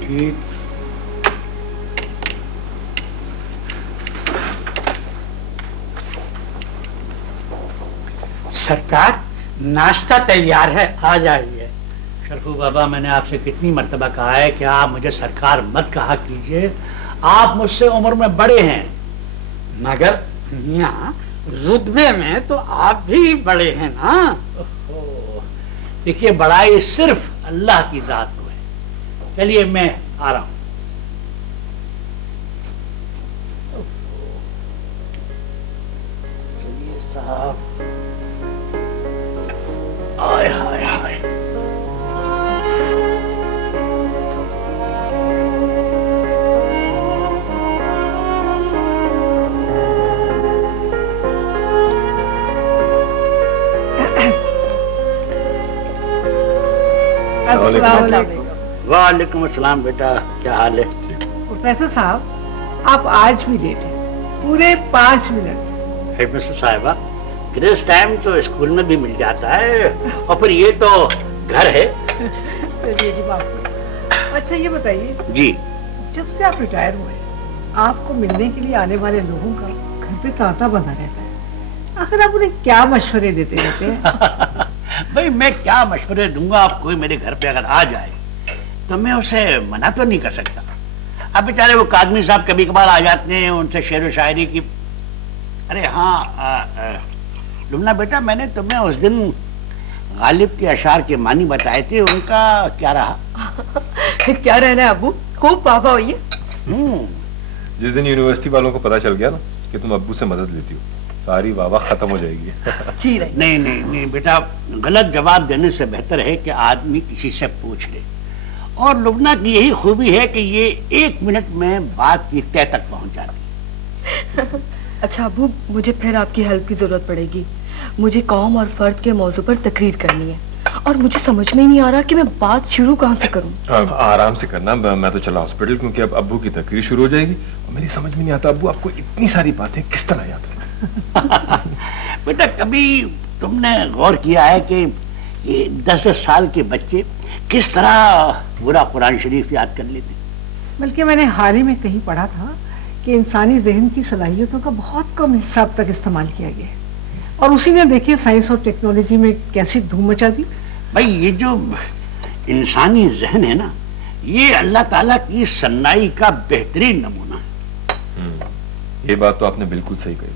ٹھیک. سرکار ناشتہ تیار ہے، آ جائیے. شرفو بابا، میں نے آپ سے کتنی مرتبہ کہا ہے کہ آپ مجھے سرکار مت کہا کیجئے. آپ مجھ سے عمر میں بڑے ہیں. مگر میاں رتبے میں تو آپ بھی بڑے ہیں نا. دیکھیے، بڑائی صرف اللہ کی ذات کو ہے. چلیے میں آ رہا ہوں. چلیے صاحب. آئے ہائے ہائے. وعلیکم السلام بیٹا، کیا حال ہے؟ پروفیسر صاحب آپ آج بھی لیٹ ہیں، پورے 5 منٹ. ہیڈ مسٹر صاحبہ، گریس ٹائم تو اسکول میں بھی مل جاتا ہے، اور پھر یہ تو گھر ہے. چلیے جی باپ. اچھا یہ بتائیے جی، جب سے آپ ریٹائر ہوئے آپ کو ملنے کے لیے آنے والے لوگوں کا گھر پہ تانتا بنا رہتا ہے. آخر آپ انہیں کیا مشورے دیتے رہتے ہیں؟ بھائی میں کیا مشورے دوں گا؟ آپ کوئی میرے گھر پہ اگر آ جائے تو میں اسے منع تو نہیں کر سکتا. اب بیچارے وہ کاظمی صاحب کبھی کبھار آ جاتے ہیں، ان سے شعر و شاعری کی. ارے ہاں لبنا بیٹا، میں نے تمہیں اس دن غالب کے اشعار کے معنی بتائے تھے، ان کا کیا رہا؟ کیا رہنا ہے ابو، خوب پاپا ہوئی ہے. جس دن یونیورسٹی والوں کو پتا چل گیا نا کہ تم ابو سے مدد لیتی ہو، ساری واہ ختم ہو جائے گی. نہیں نہیں نہیں بیٹا، غلط جواب دینے سے بہتر ہے کہ آدمی کسی سے پوچھ لے. اور لبنا کی یہی خوبی ہے کہ یہ 1 منٹ میں بات کی تہ تک پہنچ جاتی. اچھا ابو، مجھے پھر آپ کی ہیلپ کی ضرورت پڑے گی. مجھے قوم اور فرد کے موضوع پر تقریر کرنی ہے، اور مجھے سمجھ میں نہیں آ رہا کہ میں بات شروع کہاں سے کروں. آرام سے کرنا، میں تو چلا ہاسپٹل، کیونکہ اب ابو کی تقریر شروع ہو جائے گی. اور میری سمجھ میں نہیں آتا ابو آپ کو اتنی ساری باتیں کس طرح یاد ہیں؟ بیٹا کبھی تم نے غور کیا ہے کہ 10 سال کے بچے کس طرح پورا قرآن شریف یاد کر لیتے؟ بلکہ میں نے حال ہی میں کہیں پڑھا تھا کہ انسانی ذہن کی صلاحیتوں کا بہت کم حصہ اب تک استعمال کیا گیا ہے، اور اسی نے دیکھیے سائنس اور ٹیکنالوجی میں کیسی دھوم مچا دی. بھائی یہ جو انسانی ذہن ہے نا، یہ اللہ تعالیٰ کی صنائی کا بہترین نمونہ ہے. یہ بات تو آپ نے بالکل صحیح کہی.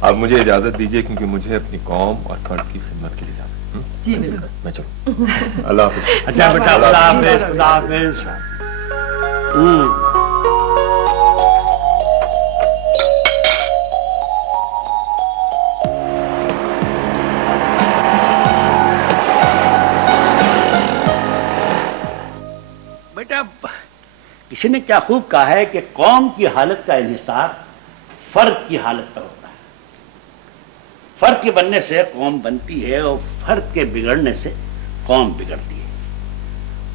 آپ مجھے اجازت دیجیے کیونکہ مجھے اپنی قوم اور فرد کی خدمت کے لیے جانا ہے. جی بالکل. میں چلوں. اللہ حافظ. اچھا بیٹا، اللہ حافظ. اللہ حافظ. بیٹا کسی نے کیا خوب کہا ہے کہ قوم کی حالت کا انحصار فرد کی حالت پر ہوتا ہے. فرد کے بننے سے قوم بنتی ہے، اور فرد کے بگڑنے سے قوم بگڑتی ہے.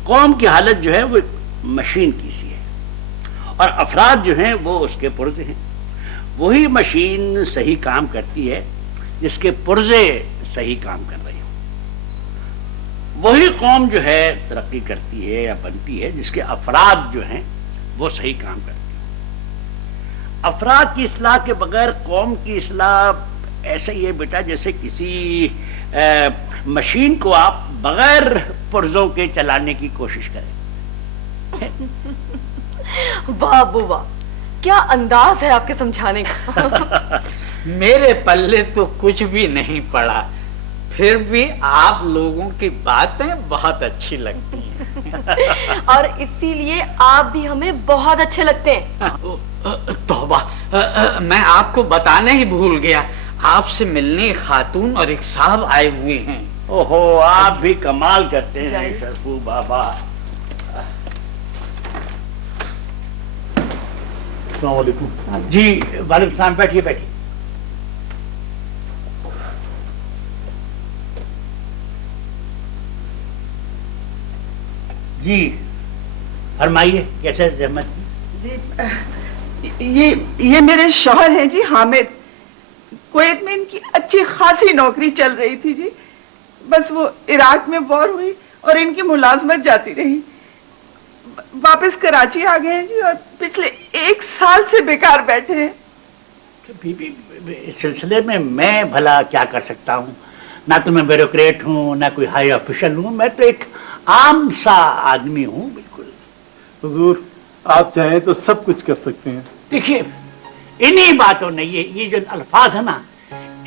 قوم کی حالت جو ہے وہ مشین کی سی ہے، اور افراد جو ہیں وہ اس کے پرزے ہیں. وہی مشین صحیح کام کرتی ہے جس کے پرزے صحیح کام کر رہے ہوں. وہی قوم جو ہے ترقی کرتی ہے یا بنتی ہے جس کے افراد جو ہیں وہ صحیح کام کرتے ہیں. افراد کی اصلاح کے بغیر قوم کی اصلاح ایسا ہی ہے بیٹا جیسے کسی مشین کو آپ بغیر پرزوں کے چلانے کی کوشش کریں. واہ ابو واہ، کیا انداز ہے آپ کے سمجھانے کا. میرے پلے تو کچھ بھی نہیں پڑا، پھر بھی آپ لوگوں کی باتیں بہت اچھی لگتی ہیں. اور اسی لیے آپ بھی ہمیں بہت اچھے لگتے ہیں. توبہ، میں آپ کو بتانا ہی بھول گیا، آپ سے ملنے خاتون اور ایک صاحب آئے ہوئے ہیں. اوہو، آپ بھی کمال کرتے ہیں شرفو بابا. السلام علیکم. جی وعلیکم السلام. بیٹھیے بیٹھیے. جی فرمائیے، کیسے زحمت؟ جی یہ میرے شوہر ہیں جی، حامد. کویت میں ان کی اچھی خاصی نوکری چل رہی تھی جی، بس وہ عراق میں وار ہوئی اور ان کی ملازمت جاتی رہی. वापस कराची आ गए हैं जी और पिछले 1 साल से बेकार बैठे हैं। तो बीबी, इस सिलसिले में मैं भला क्या कर सकता हूँ? ना तो मैं ब्यूरोक्रेट हूँ, ना कोई हाई ऑफिशियल हूँ, मैं तो एक आम सा आदमी हूँ बिल्कुल। हुजूर, आप चाहें तो सब कुछ कर सकते हैं। देखिए, इन्हीं बातों ने ये जो अल्फाज है ना,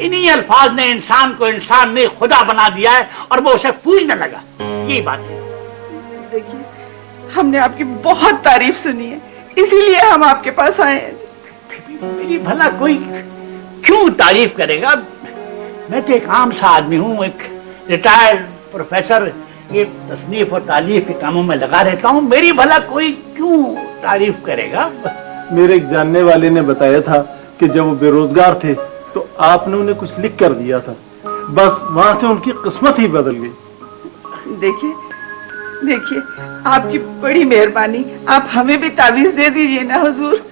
इन्हीं अल्फाज ने इंसान को इंसान ने खुदा बना दिया है और वो उसे पूजने लगा। यही बात है। देखिए, हमने आपकी बहुत तारीफ सुनी है, इसीलिए हम आपके पास आए हैं। मेरी भला कोई क्यों तारीफ करेगा? मैं तो एक आम सा आदमी हूँ, एक रिटायर्ड प्रोफेसर, ये तसनीफ और तालीफ के कामों में लगा रहता हूँ। मेरी भला कोई क्यों तारीफ करेगा? मेरे एक जानने वाले ने बताया था कि जब वो बेरोजगार थे तो आपने उन्हें कुछ लिख कर दिया था, बस वहां से उनकी किस्मत ही बदल गई। देखिए देखिए, आपकी बड़ी मेहरबानी, आप हमें भी तावीज दे दीजिए ना हुजूर।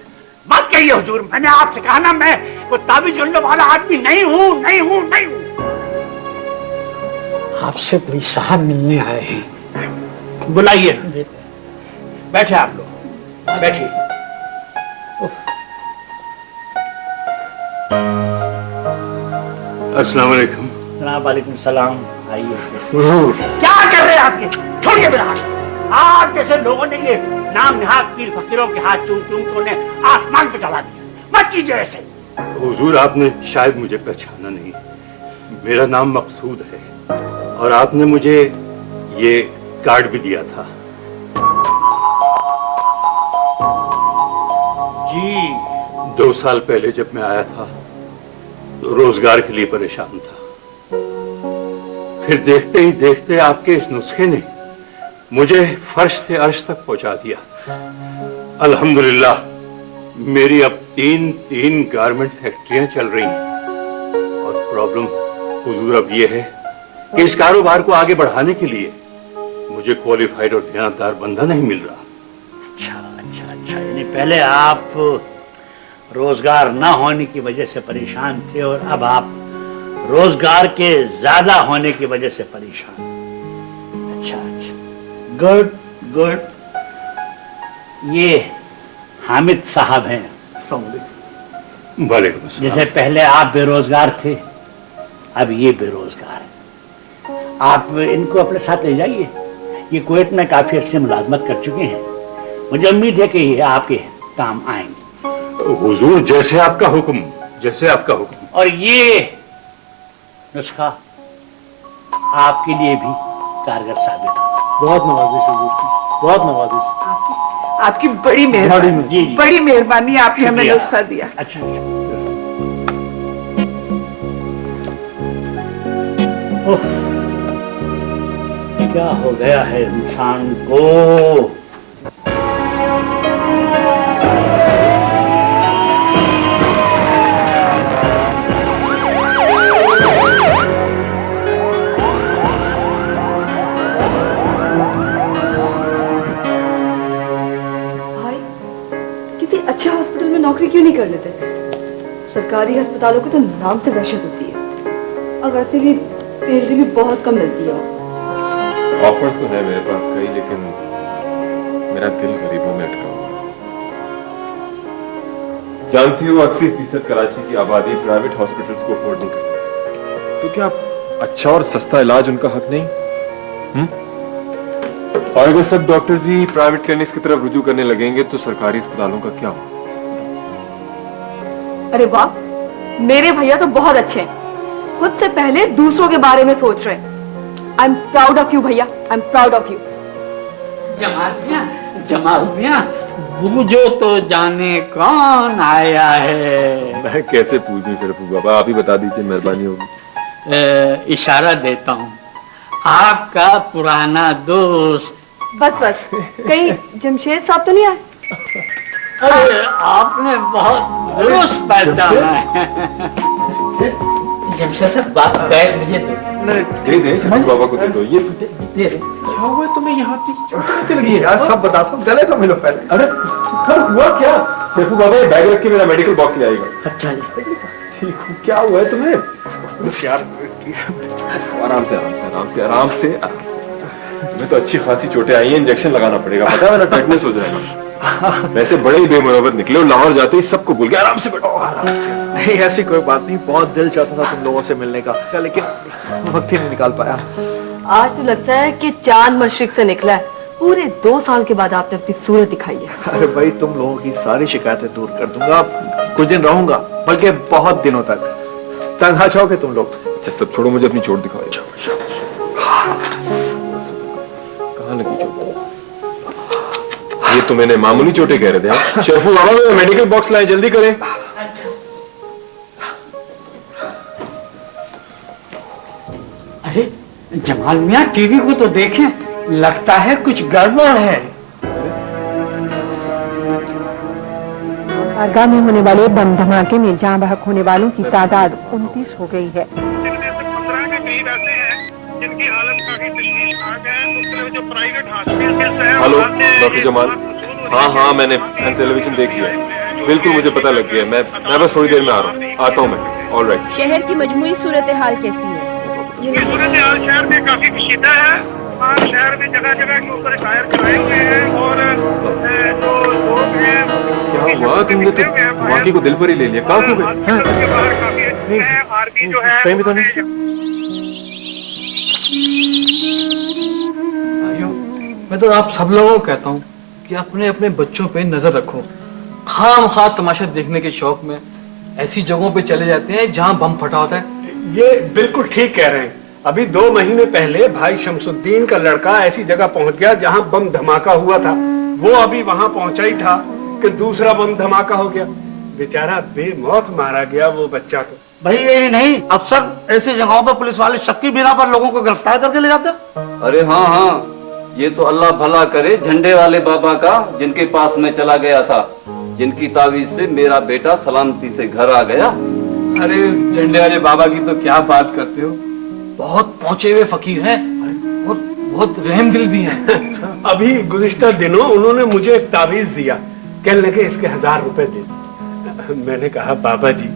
मत कहिए हुजूर, मैंने आपसे कहा ना, मैं वो ताबीज करने वाला आदमी नहीं हूँ, नहीं हूँ, नहीं हूँ। आपसे कोई साहब मिलने आए हैं, बुलाइए। बैठे आप लोग, बैठिए। अस्सलाम वालेकुम। वालेकुम सलाम। आइए। क्या कर रहे हैं आप? ये छोड़िए मेरा हाथ। आप जैसे लोगों ने ये नाम निहाद पीर फकीरों के हाथ चूम चूम के उन्हें आसमान पे चढ़ा दिया। मत कीजिए ऐसे। हुजूर, आपने शायद मुझे पहचाना नहीं। मेरा नाम मकसूद है और आपने मुझे ये कार्ड भी दिया था। जी, 2 साल पहले जब मैं आया था तो रोजगार के लिए परेशान था। फिर देखते ही देखते आपके इस नुस्खे ने मुझे फर्श से अर्श तक पहुंचा दिया। अल्हम्दुलिल्लाह, मेरी अब 3 गारमेंट फैक्ट्रियां चल रही हैं। और प्रॉब्लम हुजूर अब ये है कि इस कारोबार को आगे बढ़ाने के लिए मुझे क्वालिफाइड और ध्यानदार बंदा नहीं मिल रहा। अच्छा, यानी पहले आप रोजगार न होने की वजह से परेशान थे और अब आप रोजगार के ज्यादा होने की वजह से परेशान। अच्छा, गुड। ये हामिद साहब हैं। वालेकुम अस्सलाम। जैसे पहले आप बेरोजगार थे, अब ये बेरोजगार है। आप इनको अपने साथ ले जाइए। ये कुवैत में काफी अच्छी मुलाजमत कर चुके हैं। मुझे उम्मीद है कि ये आपके काम आएंगे। हुजूर, जैसे आपका हुक्म, जैसे आपका हुक्म। और ये नुस्खा आपके लिए भी कारगर साबित हो। बहुत नवाजिश हुजूर की, बहुत नवाजिश। आपकी बड़ी मेहरबानी, जी। बड़ी मेहरबानी, आपने हमें शुक्रिया। नुस्खा दिया। अच्छा। ओह, क्या हो गया है इंसान को? अच्छे हॉस्पिटल में नौकरी क्यों नहीं कर लेते? सरकारी अस्पतालों की तो नाम से वहशत होती है और वैसे भी सैलरी भी बहुत कम मिलती है। ऑफर्स तो है मेरे पास कई, लेकिन मेरा दिल गरीबों में अटका हुआ है। जानती हो, 80% कराची की आबादी प्राइवेट हॉस्पिटल्स को अफोर्ड नहीं कर सकती, तो क्या अच्छा और सस्ता इलाज उनका हक नहीं? और अगर सब डॉक्टर जी प्राइवेट क्लिनिक्स की तरफ रुजू करने लगेंगे तो सरकारी अस्पतालों का क्या हो? अरे वाह, मेरे भैया तो बहुत अच्छे हैं, खुद से पहले दूसरों के बारे में सोच रहे हैं। I am proud of you भैया, I am proud of you. Jamal मियां, बूझो तो जाने कौन आया है। मैं कैसे पूछूं शरफू बाबा, आप ही बता दीजिए, मेहरबानी होगी। इशारा देता हूँ, आपका पुराना दोस्त। बस कहीं जमशेद साहब तो नहीं आए? अरे आपने बहुत दुरुस्त पहचाना है। जमशेद साहब, बैग मुझे दे शरफू बाबा को दे दो। ये क्या हुआ तुम्हें? यहाँ चल गई यार, सब बताता हूँ। गले तो मिलो पहले। अरे हुआ क्या? शरफू बाबा, ये बैग रख के मेरा मेडिकल बॉक्स ले आएगा। अच्छा जी, ठीक, क्या हुआ है तुम्हें? आराम से। तुम्हें तो अच्छी खासी चोटें आई हैं, इंजेक्शन लगाना पड़ेगा, पता है, मेरा टेटनस हो जाएगा। वैसे बड़े ही बेमुरवत निकले हो, लाहौर जाते ही सबको भूल गया। आराम से बैठो। नहीं ऐसी कोई बात नहीं, बहुत दिल चाहता था तुम लोगों से मिलने का, लेकिन वक्त ही नहीं निकाल पाया। आज तो लगता है कि चांद मशरिक से निकला है। पूरे 2 साल के बाद आपने अपनी सूरत दिखाई है। अरे भाई, तुम लोगों की सारी शिकायतें दूर कर दूंगा, कुछ दिन रहूंगा, बल्कि बहुत दिनों तक। तन्हा जाओगे तुम लोग? अच्छा सब छोड़ो, मुझे अपनी चोट दिखाओ। कहाँ लगी चोट? ये तो मैंने मामूली चोटें कह रहे थे आप। शेफू बाबा, मेडिकल बॉक्स लाए, जल्दी करें। अरे जमाल मियाँ, टीवी को तो देखें, लगता है कुछ गड़बड़ है। आगामी में होने वाले बम धमाके में जान बहक होने वालों की तादाद 29 हो गई है। जिनमें से 15 के करीब ऐसे हैं जिनकी हालत काफी तशवीशनाक है। मुख्तलिफ जो प्राइवेट हॉस्पिटल है। Hello doctor Jamal. हाँ मैंने टेलीविजन देख लिया, बिल्कुल मुझे पता लग गया। मैं बस थोड़ी देर में आता हूँ मैं। All right. शहर की मजमूई सूरत हाल कैसी है? ये सूरत हाल शहर में काफी कशीदा है। शहर में जगह जगह के ऊपर टायर चलाए हुए हैं और जो लोग हैं क्या हुआ? तुमने तो वाकई को दिल पर ही ले लिया। कहाँ खो गए? आरपी जो है कहीं भी तो नहीं। मैं तो आप सब लोगों को कहता हूँ कि अपने अपने बच्चों पे नजर रखो। खामखा तमाशा देखने के शौक में ऐसी जगहों पे चले जाते हैं जहाँ बम फटा होता है। ये बिल्कुल ठीक कह रहे हैं। अभी 2 महीने पहले भाई शमसुद्दीन का लड़का ऐसी जगह पहुंच गया जहां बम धमाका हुआ था। वो अभी वहां पहुंचा ही था कि दूसरा बम धमाका हो गया। बेचारा बेमौत मारा गया वो बच्चा। तो भाई यही नहीं, अक्सर ऐसी जगहों पर पुलिस वाले शक की बिना पर लोगों को गिरफ्तार करके ले जाते। अरे हाँ, ये तो अल्लाह भला करे झंडे वाले बाबा का, जिनके पास मैं चला गया था, जिनकी तावीज से मेरा बेटा सलामती से घर आ गया। अरे झंडे वाले बाबा की तो क्या बात करते हो, बहुत पहुंचे हुए फकीर हैं और बहुत रहम दिल भी हैं। अभी गुज़िश्ता दिनों उन्होंने मुझे एक तावीज दिया, कहने लगे इसके 1000 रुपए दे। मैंने कहा बाबा जी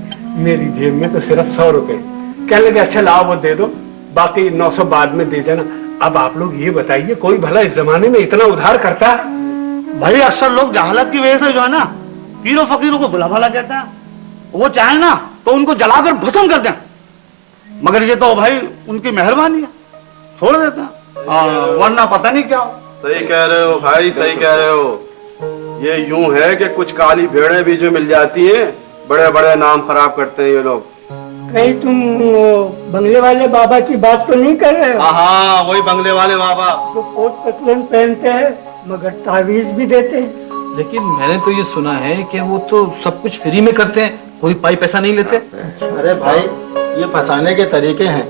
मेरी जेब में तो सिर्फ 100 रुपए। कहने लगे अच्छा लाओ वो दे दो, बाकी 900 बाद में दे देना। अब आप लोग ये बताइए, कोई भला इस जमाने में इतना उधार करता है? भाई अक्सर लोग जहालत की वजह से जो है ना, पीरों फकीरों को भुला भला कहता है। वो चाहे ना तो उनको जलाकर भस्म कर दें, मगर ये तो भाई उनकी मेहरबानी है, छोड़ देते हैं, वरना पता नहीं क्या हो। सही कह रहे हो भाई, सही कह रहे हो। ये यूं है कि कुछ काली भेड़ें भी जो मिल जाती हैं, बड़े बड़े नाम खराब करते हैं ये लोग। कहीं तुम बंगले वाले बाबा की बात तो नहीं कर रहे हो? हाँ, वही बंगले वाले बाबा जो कोट पतलून पहनते हैं मगर तावीज भी देते हैं। लेकिन मैंने तो ये सुना है कि वो तो सब कुछ फ्री में करते हैं, कोई पाई पैसा नहीं लेते। अरे भाई ये फंसाने के तरीके हैं,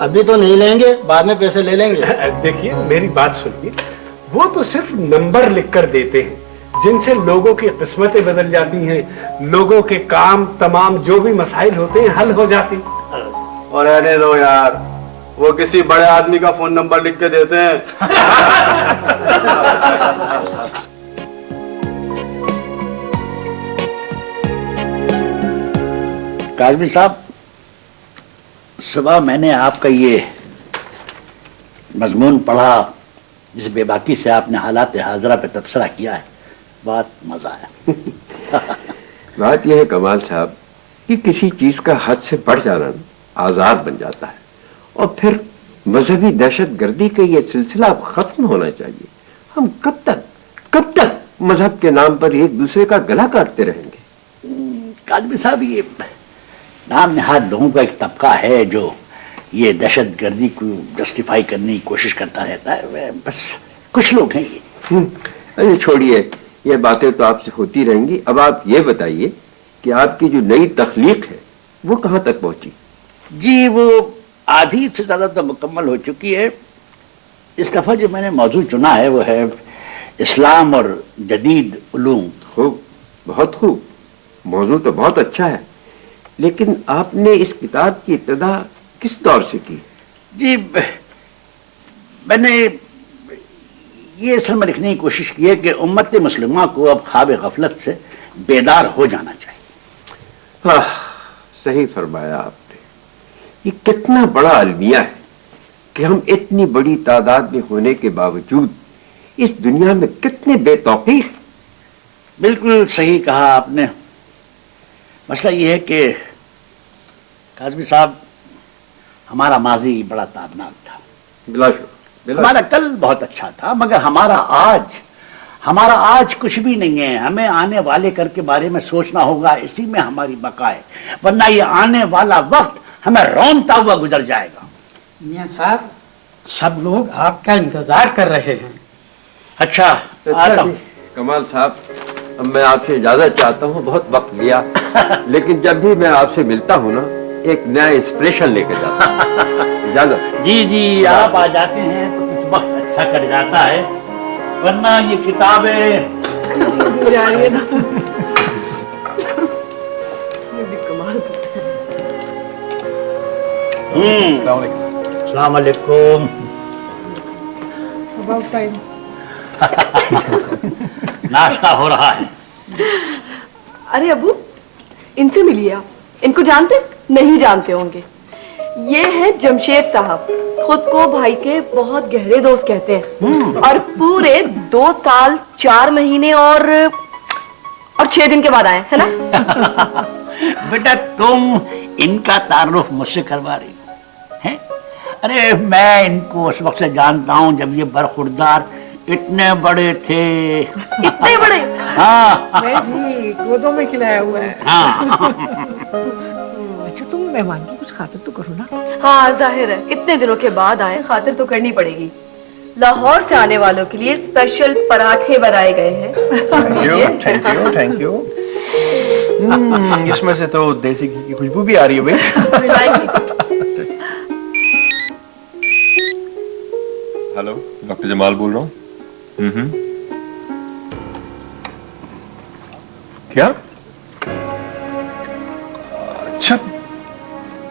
अभी तो नहीं लेंगे, बाद में पैसे ले लेंगे। देखिए मेरी बात सुनिए, वो तो सिर्फ नंबर लिख कर देते हैं, जिनसे लोगों की किस्मतें बदल जाती हैं, लोगों के काम तमाम जो भी मसाइल होते हैं हल हो जाते हैं। और रहने दो यार, वो किसी बड़े आदमी का फोन नंबर लिख के देते हैं। काजमी साहब, सुबह मैंने आपका ये मजमून पढ़ा जिस बेबाकी से आपने हालात हाजरा पे तबसरा किया है, बहुत मजा आया। बात यह है कमाल साहब कि किसी चीज का हद से बढ़ जाना आजाद बन जाता है, और फिर मजहबी दहशत गर्दी का ये सिलसिला अब खत्म होना चाहिए। हम कब तक मजहब के नाम पर एक दूसरे का गला काटते रहेंगे? काजमी साहब, ये नाम नहाद लोगों का एक तबका है जो ये दहशत गर्दी को जस्टिफाई करने की कोशिश करता रहता है। बस कुछ लोग हैं ये। अरे छोड़िए, ये बातें तो आपसे होती रहेंगी। अब आप ये बताइए कि आपकी जो नई तख्लीक है वो कहाँ तक पहुंची? जी वो आधी से ज्यादा तो मुकम्मल हो चुकी है। इस दफा जो मैंने मौजूद चुना है वो है इस्लाम और जदीद उलूम। खूब, बहुत खूब, मौजू तो बहुत अच्छा है, लेकिन आपने इस किताब की इब्तिदा किस दौर से की? जी मैंने ये असल में लिखने की कोशिश की है कि उम्मत मुस्लिमा को अब ख्वाब गफलत से बेदार हो जाना चाहिए। हाँ, सही फरमाया आपने। ये कितना बड़ा अलमिया है कि हम इतनी बड़ी तादाद में होने के बावजूद इस दुनिया में कितने बेतौकीफ। बिल्कुल सही कहा आपने। मसला ये है कि काज़मी साहब, हमारा माजी बड़ा ताबनाक था, हमारा कल बहुत अच्छा था, मगर हमारा आज कुछ भी नहीं है। हमें आने वाले कल के बारे में सोचना होगा, इसी में हमारी बका है, वरना ये आने वाला वक्त हमें रौंदता हुआ गुजर जाएगा। मियां साहब, सब लोग आपका इंतजार कर रहे हैं। अच्छा, आता हूं। कमाल साहब, अब मैं आपसे इजाजत चाहता हूँ, बहुत वक्त लिया लेकिन जब भी मैं आपसे मिलता हूँ ना, एक नया इंस्पिरेशन लेकर जाता हूँ। इजाजत। जी, आप आ जाते हैं तो कुछ वक्त अच्छा कट जाता है, वरना ये किताबें जा रही है ना। अस्सलाम वालेकुम। About time. नाश्ता हो रहा है। अरे अबू, इनसे मिलिए आप। इनको जानते? नहीं जानते होंगे। ये है जमशेद साहब, खुद को भाई के बहुत गहरे दोस्त कहते हैं और पूरे 2 साल 4 महीने और 6 दिन के बाद आए, है ना? बेटा, तुम इनका तारुफ मुझसे करवा रही हैं? अरे मैं इनको उस वक्त से जानता हूँ जब ये बरखुरदार इतने बड़े थे। इतने बड़े? हाँ। मैं जी गोदों में खिलाया हुआ है। हाँ। अच्छा, तुम मेहमान की कुछ खातिर तो करो ना। हाँ, जाहिर है, इतने दिनों के बाद आए, खातिर तो करनी पड़ेगी। लाहौर से आने वालों के लिए स्पेशल पराठे बनाए गए हैं। Thank you. इसमें से तो देसी घी की खुशबू भी आ रही है भाई। हेलो, डॉक्टर जमाल बोल रहा हूँ। क्या? अच्छा,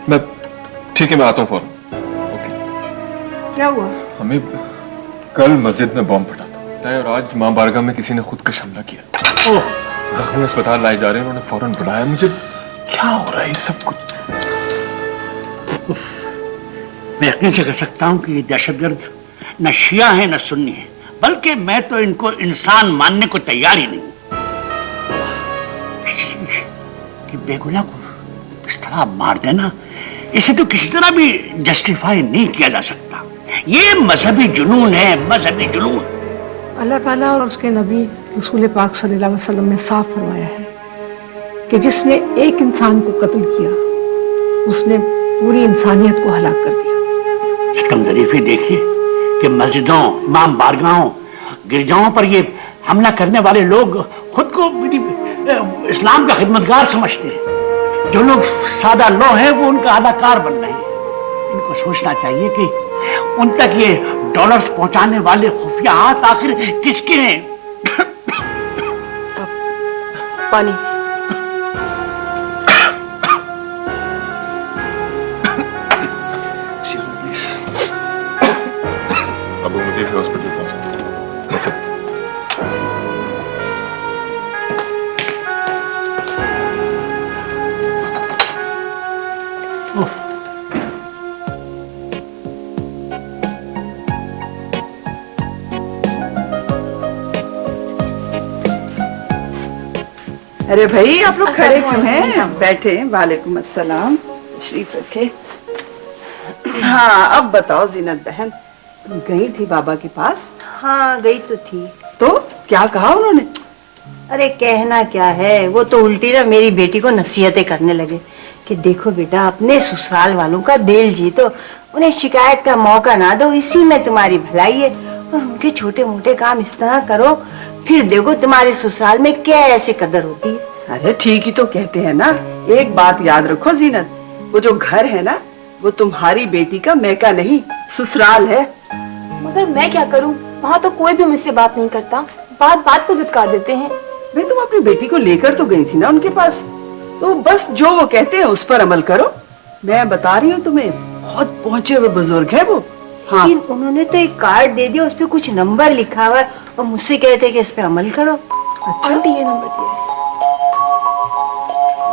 मैं ठीक है, मैं आता हूँ फौरन। ओके। क्या हुआ? हमें कल मस्जिद में बॉम्ब फटा था और आज मां बारगाह में किसी ने खुदकश हमला किया। जख्मी अस्पताल लाए जा रहे हैं, उन्होंने फौरन बुलाया मुझे। क्या हो रहा है ये सब कुछ? मैं यकीन से कह सकता हूँ कि ये दहशतगर्द न शिया है न सुन्नी है, बल्कि मैं तो इनको इंसान मानने को तैयार ही नहीं हूं। इसलिए कि बेगुनाह को इस तरह मार देना, इसे तो किसी तरह भी जस्टिफाई नहीं किया जा सकता। ये मजहबी जुनून है, मजहबी जुनून। अल्लाह ताला और उसके नबी रसूल पाक सल्लल्लाहु अलैहि वसल्लम ने साफ फरमाया है कि जिसने एक इंसान को कत्ल किया, उसने पूरी इंसानियत को हलाक कर दिया। सितम ज़रीफ़ी देखिए कि मस्जिदों, इमाम बारगाहों, गिरजाओं पर ये हमला करने वाले लोग खुद को इस्लाम का खिदमतगार समझते हैं। जो लोग सादा लो हैं वो उनका अदाकार बन रहे हैं। इनको सोचना चाहिए कि उन तक ये डॉलर्स पहुंचाने वाले खुफिया हाथ आखिर किसके हैं। पानी। अब मुझे भी हॉस्पिटल पहुंचना है। अरे भाई, आप लोग खड़े क्यों हैं? बैठे। वालेकुम अस्सलाम, शरीफ रखे। हाँ, अब बताओ जीनत बहन, तुम गई थी बाबा के पास? हाँ, गई तो थी। तो क्या कहा उन्होंने? अरे कहना क्या है, वो तो उल्टी ना मेरी बेटी को नसीहतें करने लगे कि देखो बेटा, अपने ससुराल वालों का दिल जीतो, उन्हें शिकायत का मौका ना दो, इसी में तुम्हारी भलाई है। और उनके छोटे मोटे काम इस तरह करो, फिर देखो तुम्हारे ससुराल में क्या ऐसी कदर होती है। अरे ठीक ही तो कहते हैं ना। एक बात याद रखो जीनत, वो जो घर है ना, वो तुम्हारी बेटी का मैका नहीं, ससुराल है। मगर मैं क्या करूं, वहाँ तो कोई भी मुझसे बात नहीं करता, बात बात पे धुतकार देते हैं। भाई, तुम अपनी बेटी को लेकर तो गई थी ना उनके पास, तो बस जो वो कहते हैं उस पर अमल करो। मैं बता रही हूँ तुम्हें, बहुत पहुंचे हुए बुजुर्ग है वो। हाँ, लेकिन उन्होंने तो एक कार्ड दे दिया, उस पे कुछ नंबर लिखा हुआ है और मुझसे कहते हैं कि इस पे अमल करो। अच्छा, आंटी ये नंबर दिया।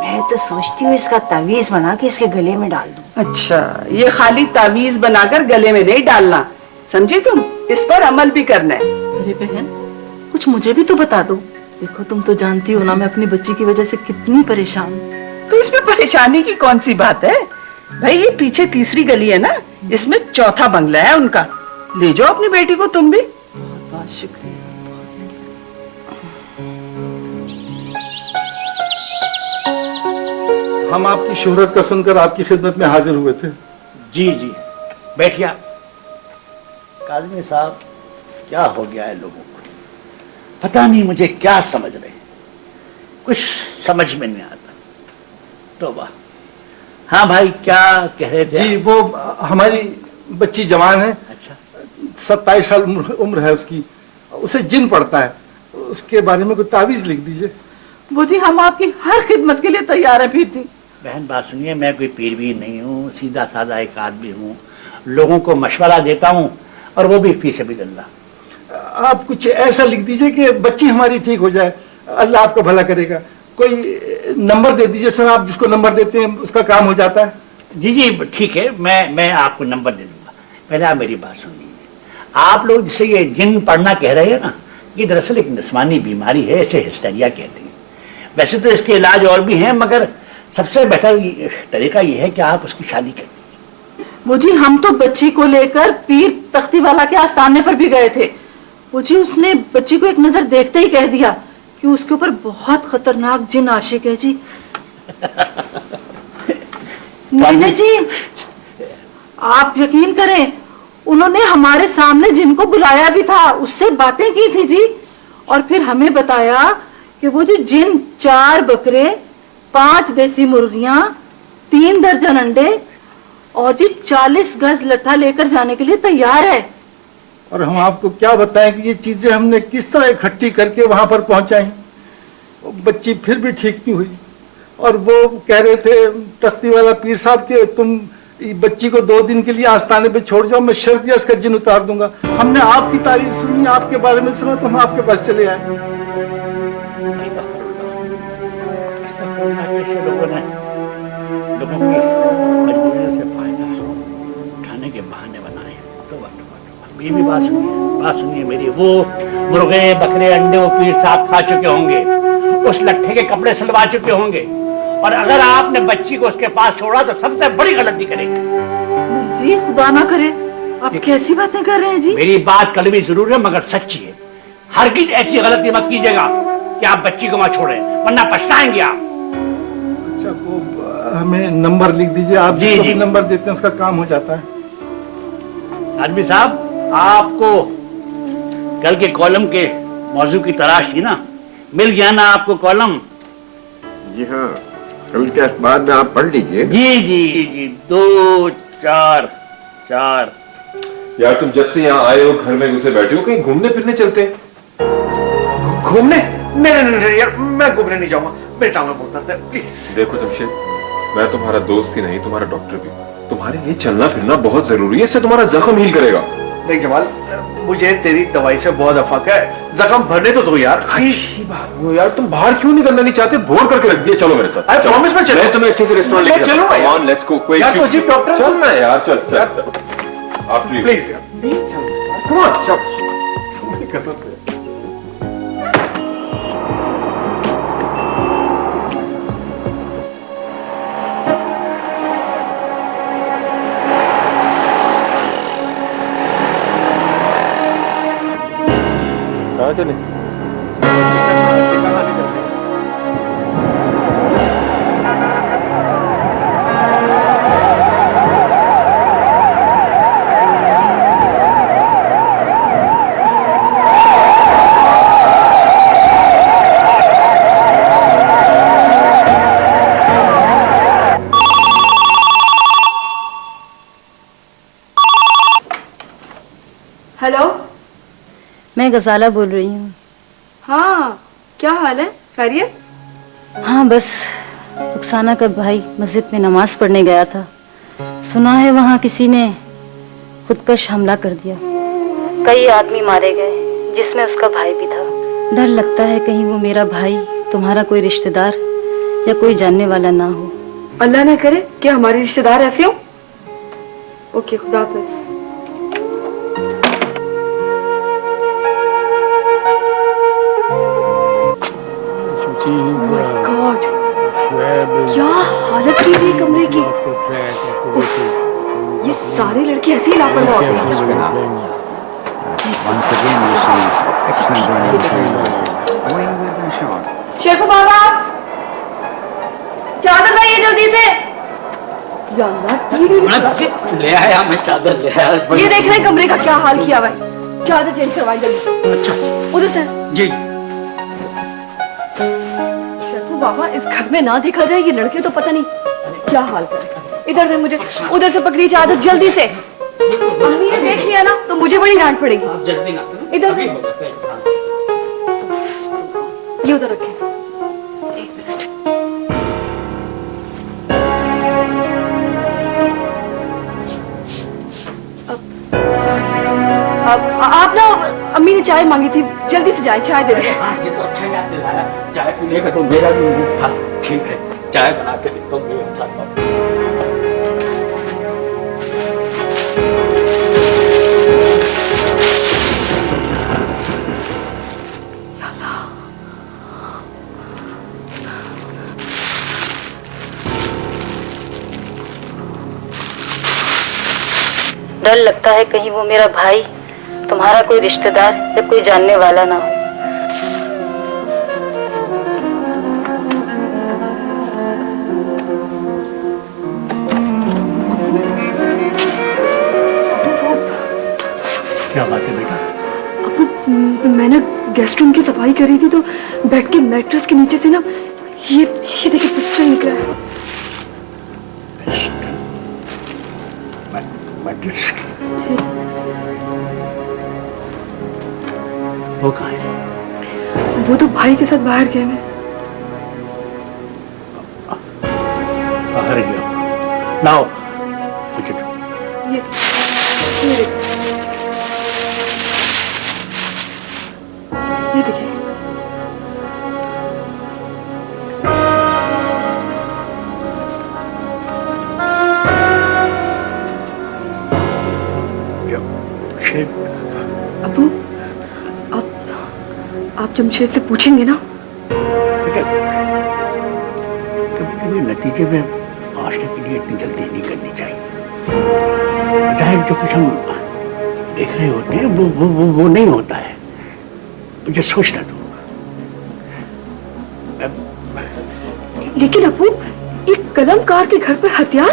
मैं तो सोचती हूँ इसका तावीज बना के इसके गले में डाल दूं। अच्छा, ये खाली तावीज बनाकर गले में नहीं डालना, समझी तुम? इस पर अमल भी करना है। अरे बहन, कुछ मुझे भी तो बता दो। देखो, तुम तो जानती हो ना मैं अपनी बच्ची की वजह से कितनी परेशान हूँ। तो इसमें परेशानी की कौन सी बात है भाई? ये पीछे तीसरी गली है ना, इसमें चौथा बंगला है उनका। ले जाओ अपनी बेटी को तुम भी। बहुत शुक्रिया। हम आपकी शोहरत का सुनकर आपकी खिदमत में हाजिर हुए थे। जी जी, बैठिए। काजमी साहब, क्या हो गया है लोगों को? पता नहीं मुझे क्या समझ रहे हैं, कुछ समझ में नहीं आता। तो वाह, हाँ भाई, क्या कह रहे थे? जी, वो हमारी बच्ची जवान है। अच्छा, 27 साल उम्र है उसकी। उसे जिन पड़ता है, उसके बारे में कोई तावीज लिख दीजिए। वो जी, हम आपकी हर खिदमत के लिए तैयार है पीर जी। बहन बात सुनिए, मैं कोई पीर भी नहीं हूँ, सीधा साधा एक आदमी हूँ। लोगों को मशवरा देता हूँ, और वो भी फी सबिलिल्लाह। आप कुछ ऐसा लिख दीजिए कि बच्ची हमारी ठीक हो जाए, अल्लाह आपका भला करेगा। कोई नंबर दे दीजिए सर, आप जिसको नंबर देते हैं उसका काम हो जाता है। जी जी ठीक है, मैं आपको नंबर दे दूंगा। पहले आप मेरी बात सुनिए। आप लोग जिसे ये जिन पढ़ना कह रहे हैं ना, ये दरअसल एक जिस्मानी बीमारी है, इसे हिस्टेरिया कहते हैं। वैसे तो इसके इलाज और भी हैं, मगर सबसे बेहतर तरीका ये है कि आप उसकी शादी कर दीजिए। वो जी, हम तो बच्ची को लेकर पीर तख्ती वाला के आस्थाने पर भी गए थे। वो जी, उसने बच्ची को एक नजर देखते ही कह दिया कि उसके ऊपर बहुत खतरनाक जिन आशिक है जी। नहीं जी, आप यकीन करें, उन्होंने हमारे सामने जिनको बुलाया भी था, उससे बातें की थी जी। और फिर हमें बताया कि वो जी जिन 4 बकरे, 5 देसी मुर्गियां, 3 दर्जन अंडे और जी 40 गज लट्ठा लेकर जाने के लिए तैयार है। और हम आपको क्या बताएं कि ये चीजें हमने किस तरह इकट्ठी करके वहां पर पहुंचाई। बच्ची फिर भी ठीक नहीं हुई, और वो कह रहे थे तख्ती वाला पीर साहब के, तुम बच्ची को 2 दिन के लिए आस्थाने पे छोड़ जाओ, मैं शर्त इसका जिन उतार दूंगा। हमने आपकी तारीफ सुनी, आपके बारे में सुना, तो हम आपके पास चले आए। लोगों की मजबूरियों से फायदा उठाने के बहाने बनाए। तो ये भी बात सुनिए मेरी। वो मुर्गे, बकरे, अंडे वो पीर साहब खा चुके होंगे, उस लट्ठे के कपड़े सिलवा चुके होंगे, और अगर आपने बच्ची को उसके पास छोड़ा तो सबसे बड़ी गलती करेंगे। जी खुदा ना करे, आप कैसी बातें कर रहे हैं जी? मेरी बात कड़वी जरूर है मगर सच्ची है। हरगिज ऐसी गलती मत कीजिएगा कि आप बच्ची को वहां छोड़ें, वरना पछताएंगे आप। अच्छा, वो हमें नंबर लिख दीजिए। आप जी नंबर देते हैं उसका काम हो जाता है। आदमी साहब, आपको कल के कॉलम के मौजू की तलाश थी ना? मिल गया ना आपको कॉलम? जी हाँ, कल के अखबार में आप पढ़ लीजिए। जी जी जी, 2 4 4। यार, तुम जब से यहाँ आए हो घर में घुसे बैठे हो, कहीं घूमने फिरने चलते हैं? घूमने? नहीं यार, मैं घूमने नहीं जाऊंगा, मेरे टांगों में बहुत दर्द है, प्लीज। देखो जमशेद, मैं तुम्हारा दोस्त ही नहीं, तुम्हारा डॉक्टर भी। तुम्हारे लिए चलना फिरना बहुत जरूरी है, इससे तुम्हारा जख्म हील करेगा। नहीं जमाल, मुझे तेरी दवाई से बहुत अफक है, जख्म भरने तो दो यार। अच्छी बात हो यार, तुम बाहर क्यों नहीं करना नहीं चाहते? बोर करके रख दिया। चलो मेरे साथ। आई प्रॉमिस में चलो। मैं तुम्हें अच्छे से रेस्टोरेंट लेके चलूंगा यार। Let's go. कोई यार, तो डॉक्टर चल ना यार, चल चल आप प्लीज कम ऑन, चल। कहाँ चले? हेलो, मैं गजाला बोल रही हूँ। हाँ, क्या हाल है? खैरियत? हाँ, बस रुखसाना का भाई मस्जिद में नमाज पढ़ने गया था। सुना है वहाँ किसी ने खुदकश हमला कर दिया। कई आदमी मारे गए, जिसमें उसका भाई भी था। डर लगता है कहीं वो मेरा भाई, तुम्हारा कोई रिश्तेदार या कोई जानने वाला ना हो। अल्लाह ना करे कि हमारे रिश्तेदार ऐसे हो। ओके, खुदा हाफिज। गॉड, क्या हालत की थी कमरे की। उफ, ये सारे लड़के ऐसे ही लापरवाह होते हैं। शेखू बाबा, चादर लाइए जल्दी से। या अल्लाह, टीवी भी चला। ले आया मैं चादर, ले आया। ये देख रहे हैं कमरे का क्या हाल किया हुआ है। चादर चेंज करवाई जल्दी। अच्छा उधर से। जी। शेखू बाबा, इस घर में ना देखा जाए, ये लड़के तो पता नहीं क्या हाल करे। इधर से मुझे, उधर से पकड़ी चादर जल्दी से। अम्मी ने देख लिया ना तो मुझे बड़ी डांट पड़ेगी। आप जल्दी ना करो, इधर अभी होगा फिर। ये उधर रखें। अब आप ना, अम्मी ने चाय मांगी थी, जल्दी से जाए, चाय दे दे। हाँ, ये तो अच्छा याद दिलाया। चाय पीने का तो मेरा भी मूड था। ठीक है, चाय बना के देता हूँ। डर लगता है कहीं वो मेरा भाई, तुम्हारा कोई रिश्तेदार या कोई जानने वाला ना हो। क्या बात है बेटा? अब मैंने गेस्ट रूम की सफाई करी थी तो बेड के मैट्रेस के नीचे से ना ये देखिए पिस्टल निकला है। मैट्रेस? वो कहाँ है? वो तो भाई के साथ बाहर गए हैं। बाहर गया? लाओ मुझे। ये देखिए। अबू, आप जमशेद से पूछेंगे ना? कभी नतीजे में पहुंचने के लिए इतनी जल्दी नहीं करनी चाहिए। जाहिर जो कुछ हम देख रहे होते हैं वो नहीं होता है। मुझे सोचना दो। लेकिन अबू, एक कलमकार के घर पर हथियार,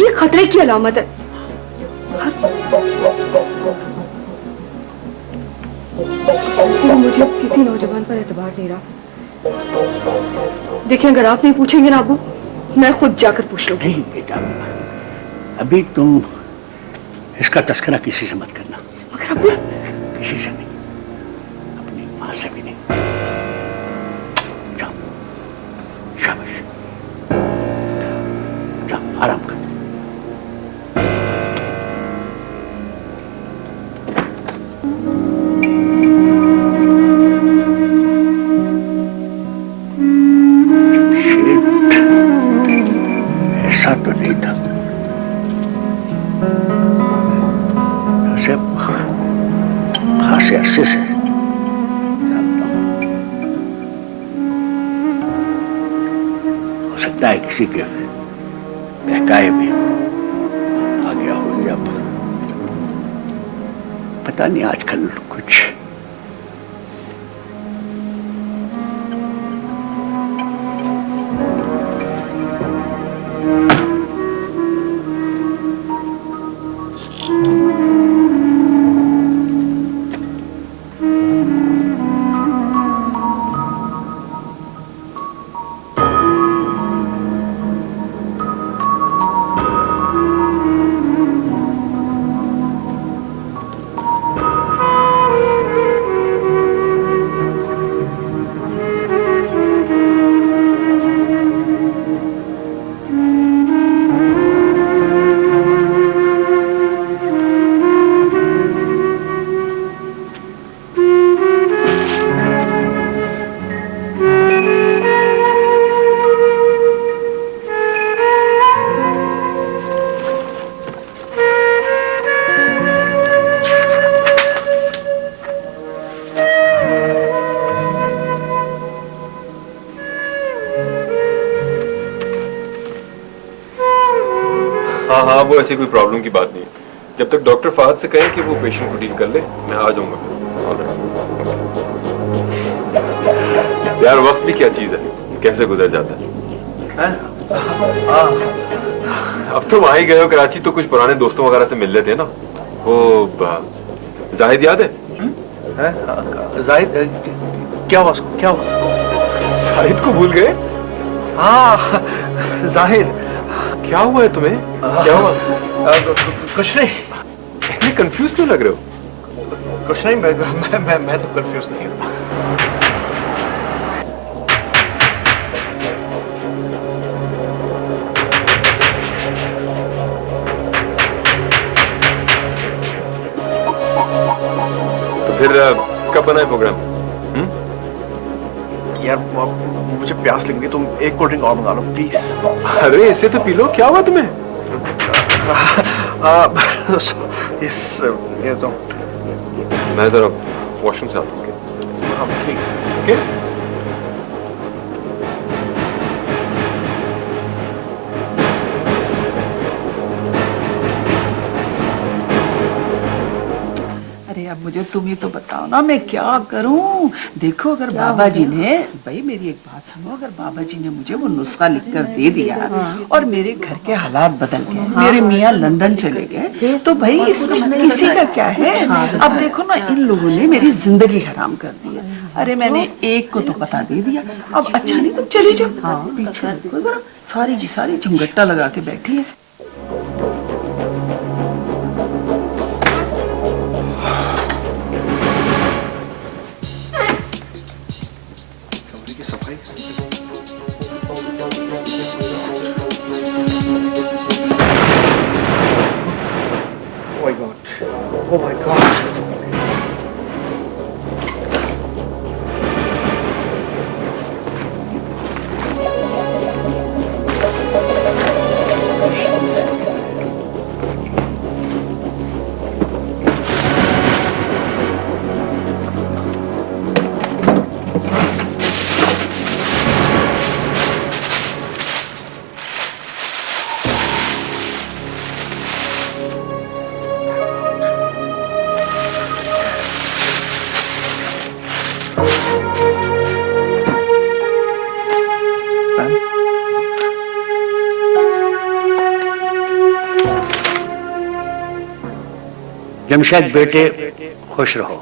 ये खतरे की अलामत है। मुझे किसी नौजवान पर एतबार नहीं रहा। देखिए, अगर आप नहीं पूछेंगे ना अबू, मैं खुद जाकर पूछ लूंगी। नहीं बेटा, अभी तुम इसका तस्करा किसी से मत करना। मगर अबू, किसी से नहीं, अपनी माँ से भी नहीं। जाओ, शाबाश, जाओ आराम कर। ऐसा तो नहीं था। खासे से हो सकता है किसी के बहकाए में आ गया हो, या पता नहीं आजकल कुछ देखो ऐसी कोई प्रॉब्लम की बात नहीं है। जब तक डॉक्टर फहद से कहें कि वो पेशेंट को डील कर ले, मैं आ जाऊंगा। यार वक्त भी क्या चीज है, कैसे गुजर जाता है। अब तो वहां ही गए हो कराची, तो कुछ पुराने दोस्तों वगैरह से मिल लेते हैं ना। वो जाहिद याद है? जाहिद क्या हुआ उसको, क्या हुआ? जाहिद को भूल गए? हाँ जाहिद, क्या हुआ है तुम्हें? क्या हुआ? कुछ नहीं। इतने कंफ्यूज क्यों लग रहे हो? कुछ नहीं, मैं तो कंफ्यूज नहीं हूँ। तो फिर कब बनाए प्रोग्राम? यार मुझे प्यास लग गई, तुम एक कोल्ड ड्रिंक और मंगा लो प्लीज। अरे इसे तो पी लो, क्या हुआ तुम्हें? ये तो मैं जरा वॉशरूम से आता हूँ। ठीक ओके। अरे अब मुझे तुम ही तो बताओ ना, मैं क्या करूं? देखो अगर बाबा जी ने, भाई मेरी एक बात सुनो, अगर बाबा जी ने मुझे वो नुस्खा लिखकर दे दिया और मेरे घर के हालात बदल गए, मेरे मियाँ लंदन चले गए, तो भाई इसमें किसी का क्या है? अब देखो ना, इन लोगों ने मेरी जिंदगी हराम कर दी है। अरे मैंने एक को तो पता दे दिया, अब अच्छा नहीं तुम चली जाओ। पीछे देखो जरा, सारी की सारी झुमगट्टा लगा के बैठी है। Oh my God. जमशेद बेटे खुश रहो।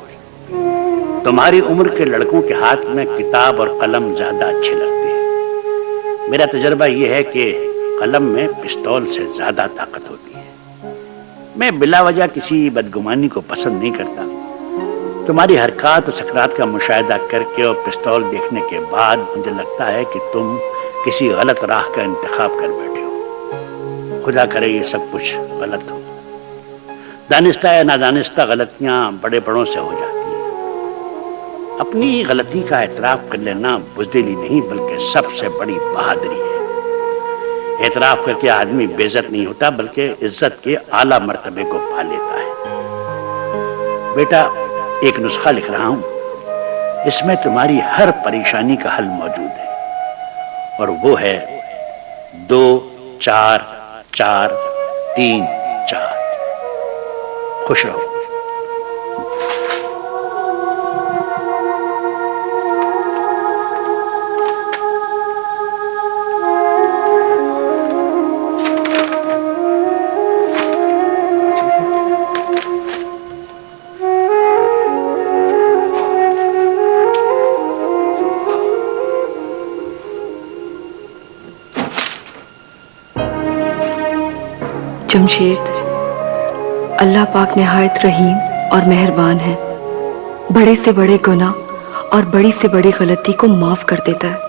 तुम्हारी उम्र के लड़कों के हाथ में किताब और कलम ज्यादा अच्छे लगते हैं। मेरा तजर्बा यह है कि कलम में पिस्तौल से ज्यादा ताकत होती है। मैं बिला वजह किसी बदगुमानी को पसंद नहीं करता। तुम्हारी हरकत और सकरात का मुशाहिदा करके और पिस्तौल देखने के बाद मुझे लगता है कि तुम किसी गलत राह का इंतखाब कर बैठे हो। खुदा करे ये सब कुछ गलत हो। दानिस्ता या नादानिस्ता गलतियां बड़े बड़ों से हो जाती हैं। अपनी गलती का एतराफ कर लेना बुज़दिली नहीं बल्कि सबसे बड़ी बहादुरी है। एतराफ करके आदमी बेइज्जत नहीं होता बल्कि इज्जत के आला मर्तबे को पा लेता है। बेटा एक नुस्खा लिख रहा हूं, इसमें तुम्हारी हर परेशानी का हल मौजूद है और वो है 2 4 4 3 4। खुश रहो। जमशेद, अल्लाह पाक निहायत रहीम और मेहरबान है। बड़े से बड़े गुनाह और बड़ी से बड़ी गलती को माफ कर देता है।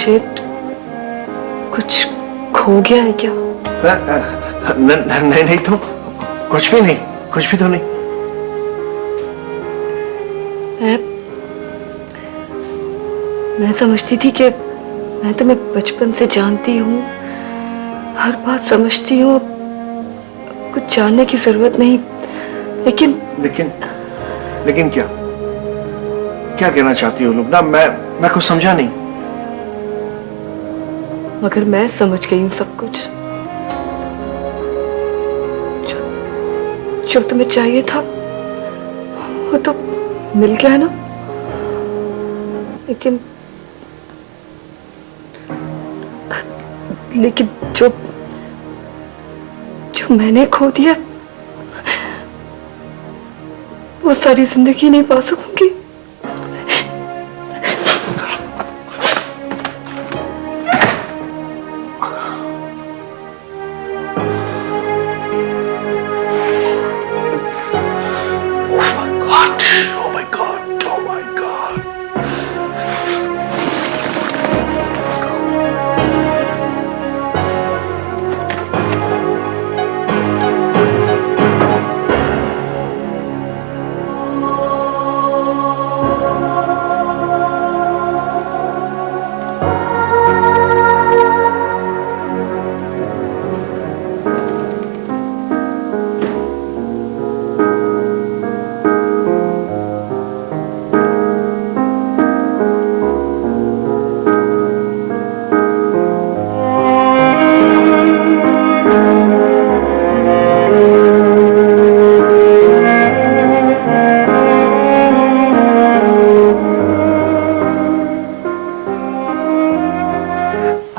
जमशेद कुछ खो गया है क्या? नहीं तो कुछ भी नहीं, कुछ भी तो नहीं। मैं समझती थी कि मैं तुम्हें बचपन से जानती हूँ, हर बात समझती हूँ, कुछ जानने की जरूरत नहीं, लेकिन लेकिन क्या कहना चाहती हो लुबना? मैं कुछ समझा नहीं। मगर मैं समझ गई हूँ सब कुछ। जो तुम्हें चाहिए था वो तो मिल गया ना, लेकिन जो मैंने खो दिया वो सारी जिंदगी नहीं पा सकूंगी।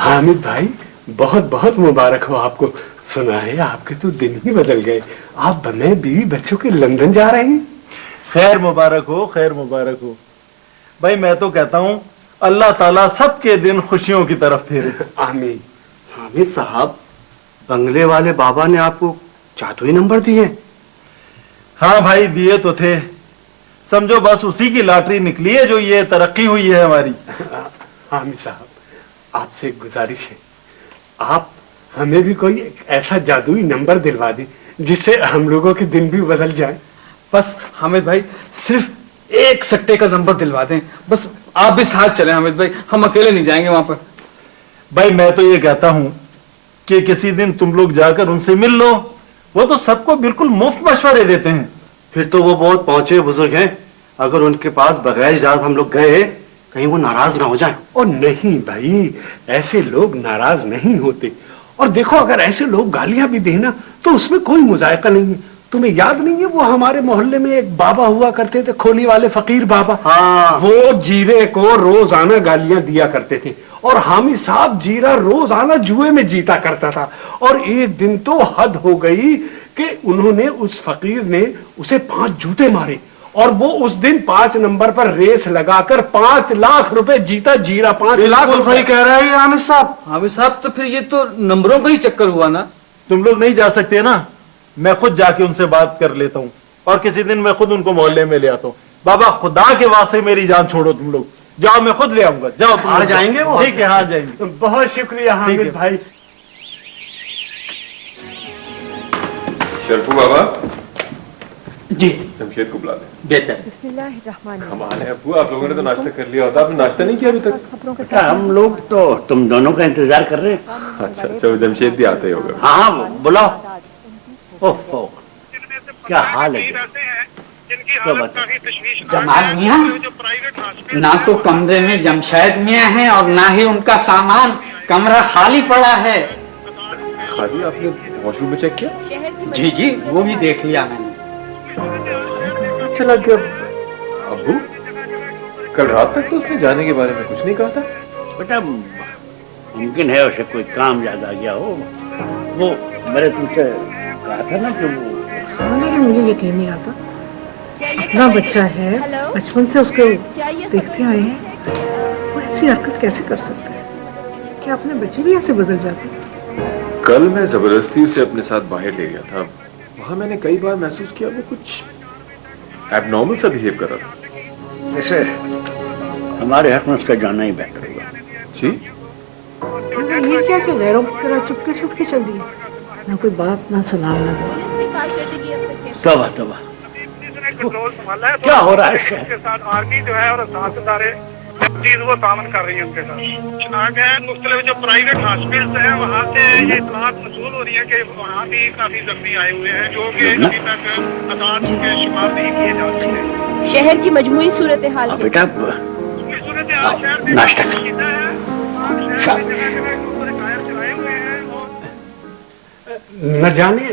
हामिद भाई, बहुत बहुत मुबारक हो आपको। सुना है आपके तो दिन ही बदल गए, आप बने बीवी बच्चों के लंदन जा रहे हैं। खैर मुबारक हो, खैर मुबारक हो भाई। मैं तो कहता हूँ अल्लाह ताला सबके दिन खुशियों की तरफ फेरे। आमीन। हामिद साहब, बंगले वाले बाबा ने आपको जादुई नंबर दिए? हाँ भाई, दिए तो थे। समझो बस उसी की लॉटरी निकली है जो ये तरक्की हुई है हमारी। हामिद साहब, आपसे एक गुजारिश है, आप हमें भी कोई एक ऐसा जादुई नंबर दिलवा दें जिससे हम लोगों के दिन भी बदल जाए। बस हामिद भाई, सिर्फ एक सट्टे का नंबर दिलवा दें, बस आप भी साथ चलें हामिद भाई, हम अकेले नहीं जाएंगे वहां पर। भाई मैं तो ये कहता हूँ कि किसी दिन तुम लोग जाकर उनसे मिल लो, वो तो सबको बिल्कुल मुफ्त मशवरे देते हैं। फिर तो वो बहुत पहुंचे बुजुर्ग हैं, अगर उनके पास बगैर इजाजत हम लोग गए कहीं वो नाराज ना हो जाए। और नहीं भाई, ऐसे लोग नाराज नहीं होते। और देखो, अगर ऐसे लोग गालियां भी देना तो उसमें कोई मुजायका नहीं है। तुम्हें याद नहीं है वो हमारे मोहल्ले में एक बाबा हुआ करते थे, खोली वाले फकीर बाबा? हाँ। वो जीरे को रोजाना गालियां दिया करते थे और हामिद साहब जीरा रोजाना जुए में जीता करता था। और एक दिन तो हद हो गई कि उन्होंने, उस फकीर ने उसे 5 जूते मारे और वो उस दिन 5 नंबर पर रेस लगाकर 5 लाख रुपए जीता। जीरा 5 लाख। सही कह रहा है हामिद साहब। हामिद साहब, तो फिर ये तो नंबरों का ही चक्कर हुआ ना। तुम लोग नहीं जा सकते ना, मैं खुद जाके उनसे बात कर लेता हूँ और किसी दिन मैं खुद उनको मोहल्ले में ले आता हूँ। बाबा खुदा के वास्ते मेरी जान छोड़ो, तुम लोग जाओ, मैं खुद ले आऊंगा। जाओ, तुम आ जाएंगे वो? ठीक है, हाँ जाएंगे। बहुत शुक्रिया हामिद भाई। शरफू बाबा जी, जमशेद को बुला दें। बेहतर। कमाल है अब्बू, आप लोगों ने तो नाश्ता कर लिया होता, आपने नाश्ता नहीं किया अभी तक? हम लोग तो तुम दोनों का इंतजार कर रहे हैं। अच्छा अच्छा, जमशेद भी आते ही होगा। हाँ, बुलाओ। ओह, क्या हाल है? तो जमाल मियाँ, ना तो कमरे में जमशेद मियाँ हैं और ना ही उनका सामान, कमरा खाली पड़ा है। खाली? आपने वॉशरूम में चेक किया? जी जी, वो भी देख लिया मैंने। चला गया। अब्बू, कल रात तक तो उसने जाने के बारे में कुछ नहीं कहा था। बेटा, मुमकिन है उसे कोई काम याद आ गया हो। वो मैंने तुमसे कहा था ना कि वो, मुझे यकीन नहीं आता, अपना बच्चा है, बचपन से उसको देखते आए हैं, वो ऐसी हरकत कैसे कर सकते हैं? क्या अपने बच्चे भी ऐसे बदल जाते हैं? कल मैं जबरदस्ती उसे अपने साथ बाहर ले गया था, वहां मैंने कई बार महसूस किया वो कुछ एबनॉर्मल सा बिहेव कर रहा था। जैसे हमारे हक में उसका जाना ही बेहतर होगा। जी ये क्या कि गैरों की तरह चुपके से उठ के चल दी, ना कोई बात ना सलाम ना दो। तबा तबा कंट्रोल संभाला है। क्या हो रहा है शहर? उसके साथ आर्मी जो है और सारे चीज वो तामन कर रही है उनके साथ। आगे मुख्तलिफ जो प्राइवेट हॉस्पिटल है वहाँ से ये इतलात मसूल हो रही है कि वहाँ भी काफी जख्मी आए हुए हैं जो कि अभी तक अदालत के शुमार नहीं किए जा सकते। शहर की मजमूई सूरत हाल बेटा सूरत हाल शहर में नाश्ता कर। सीधा है, आप शहर में जगह जगह के ऊपर टायर चलाए हुए हैं और न जाने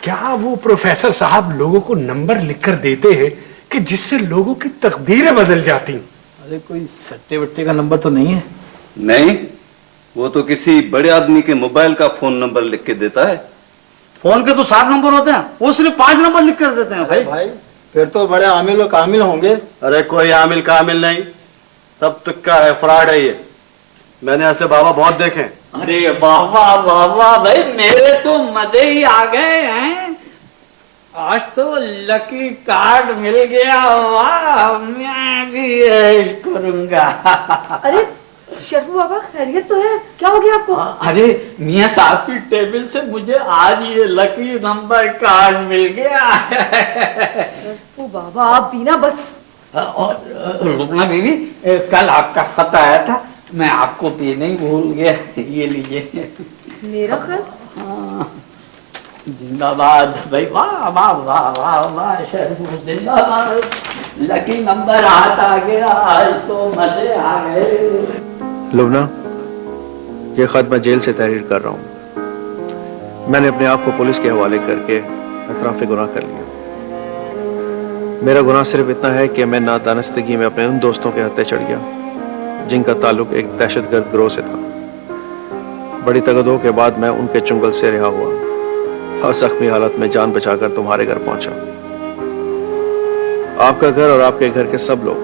क्या वो प्रोफेसर साहब लोगों को नंबर लिखकर देते हैं कि जिससे लोगों की तकदीरें बदल जाती। अरे कोई सट्टे वट्टे का नंबर तो नहीं है? नहीं, वो तो किसी बड़े आदमी के मोबाइल का फोन नंबर लिख के देता है। फोन के तो 7 नंबर होते हैं, वो सिर्फ 5 नंबर लिख कर देते हैं। भाई फिर तो बड़े आमिल और कामिल होंगे। अरे कोई आमिल कामिल नहीं, सब तुक्का है, फ्रॉड है ये। मैंने ऐसे बाबा बहुत देखे। अरे वाह वाह वाह वाह भाई, मेरे तो मजे ही आ गए हैं। आज तो लकी कार्ड मिल गया, वाह मैं भी ऐश करूंगा। अरे शर्फू बाबा खैरियत तो है, क्या हो गया आपको? अरे मियाँ साहब की टेबल से मुझे आज ये लकी नंबर कार्ड मिल गया। शर्फू बाबा आप भी ना बस। और रुकना बीवी, कल आपका खत आया था, मैं आपको देने ही भूल गया, ये लीजिए। मेरा खत? हाँ, जिंदाबाद भाई, वाह वाह वाह वाह वाह, शर्फू जिंदाबाद। लकी नंबर हाथ आ गया, आज तो मजे आ गए। लुबना, ये खत मैं जेल से तहरीर कर रहा हूँ। मैंने अपने आप को पुलिस के हवाले करके इतराफ़ गुनाह कर लिया। मेरा गुनाह सिर्फ इतना है कि मैं नादानस्तगी में अपने उन दोस्तों के हत्थे चढ़ गया जिनका ताल्लुक एक दहशतगर्द गिरोह से था। बड़ी तगदों के बाद मैं उनके चुंगल से रिहा हुआ और जख्मी हालत में जान बचाकर तुम्हारे घर पहुंचा। आपका घर और आपके घर के सब लोग